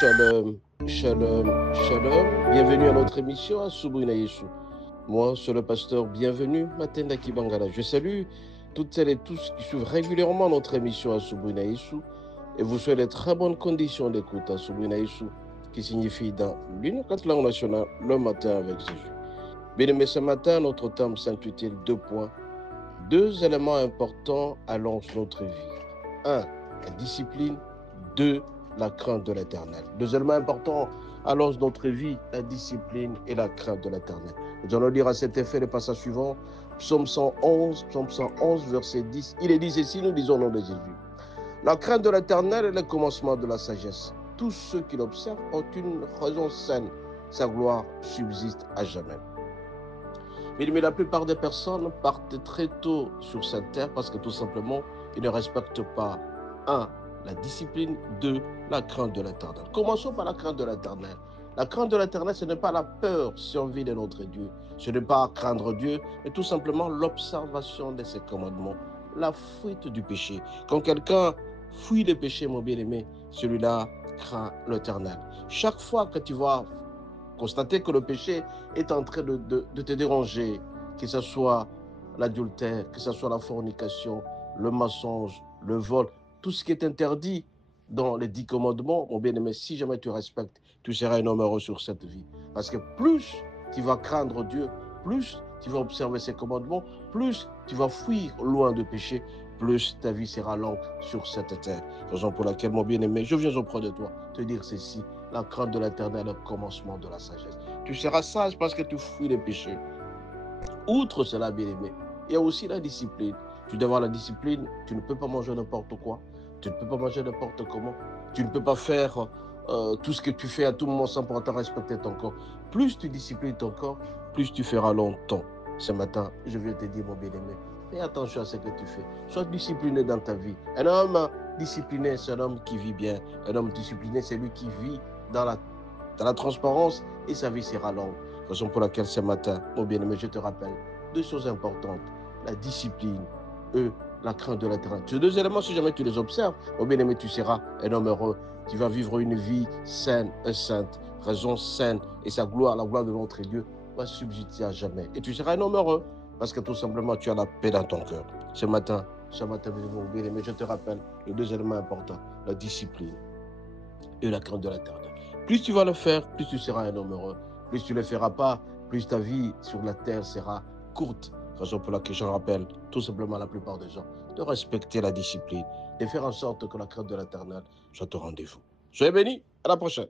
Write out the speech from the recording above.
Shalom, shalom, shalom. Bienvenue à notre émission à Soubrina Yeshua. Moi, c'est le pasteur. Bienvenue, Matenda Kibangala. Je salue toutes celles et tous qui suivent régulièrement notre émission à Soubrina Yeshua et vous souhaite de très bonnes conditions d'écoute à Soubrina Yeshua, qui signifie dans l'une quatre langues nationales, le matin avec Jésus. Bien-aimés, ce matin, notre thème s'intitule 2 points. 2 éléments importants allongent notre vie. 1. La discipline. 2. La crainte de l'Éternel. 2 éléments importants allongent notre vie, la discipline et la crainte de l'Éternel. Nous allons lire à cet effet le passage suivant, Psaume 111, verset 10. Il est dit ceci, nous disons au nom de Jésus. La crainte de l'Éternel est le commencement de la sagesse. Tous ceux qui l'observent ont une raison saine. Sa gloire subsiste à jamais. Mais la plupart des personnes partent très tôt sur cette terre parce que tout simplement, ils ne respectent pas 1. La discipline, 2. La crainte de l'Éternel. Commençons par la crainte de l'Éternel. La crainte de l'Éternel, ce n'est pas la peur survie de notre Dieu. Ce n'est pas craindre Dieu, mais tout simplement l'observation de ses commandements, la fuite du péché. Quand quelqu'un fuit le péché, mon bien-aimé, celui-là craint l'Éternel. Chaque fois que tu vas constater que le péché est en train de te déranger, que ce soit l'adultère, que ce soit la fornication, le mensonge, le vol, tout ce qui est interdit dans les 10 commandements, mon bien-aimé, si jamais tu respectes, tu seras un homme heureux sur cette vie. Parce que plus tu vas craindre Dieu, plus tu vas observer ses commandements, plus tu vas fuir loin du péché, plus ta vie sera longue sur cette terre. Raison pour laquelle, mon bien-aimé, je viens auprès de toi te dire ceci. La crainte de l'Éternel est le commencement de la sagesse. Tu seras sage parce que tu fuis les péchés. Outre cela, bien-aimé, il y a aussi la discipline. Tu dois avoir la discipline, tu ne peux pas manger n'importe quoi, tu ne peux pas manger n'importe comment, tu ne peux pas faire tout ce que tu fais à tout moment sans pour autant respecter ton corps. Plus tu disciplines ton corps, plus tu feras longtemps. Ce matin, je viens te dire, mon bien-aimé, fais attention à ce que tu fais. Sois discipliné dans ta vie. Un homme discipliné, c'est un homme qui vit bien. Un homme discipliné, c'est lui qui vit dans la transparence et sa vie sera longue. Raison pour laquelle ce matin, mon bien-aimé, je te rappelle 2 choses importantes. La discipline et la crainte de l'Éternel. Ces 2 éléments, si jamais tu les observes, mon bien-aimé, tu seras un homme heureux. Tu vas vivre une vie saine et sainte, raison saine, et sa gloire, la gloire de notre Dieu, va subsister à jamais. Et tu seras un homme heureux parce que tout simplement, tu as la paix dans ton cœur. Ce matin, mon bien-aimé, je te rappelle les 2 éléments importants, la discipline et la crainte de l'Éternel. Plus tu vas le faire, plus tu seras un homme heureux. Plus tu ne le feras pas, plus ta vie sur la terre sera courte. Raison pour laquelle je rappelle tout simplement à la plupart des gens de respecter la discipline, de faire en sorte que la crainte de l'Éternel soit au rendez-vous. Soyez bénis, à la prochaine.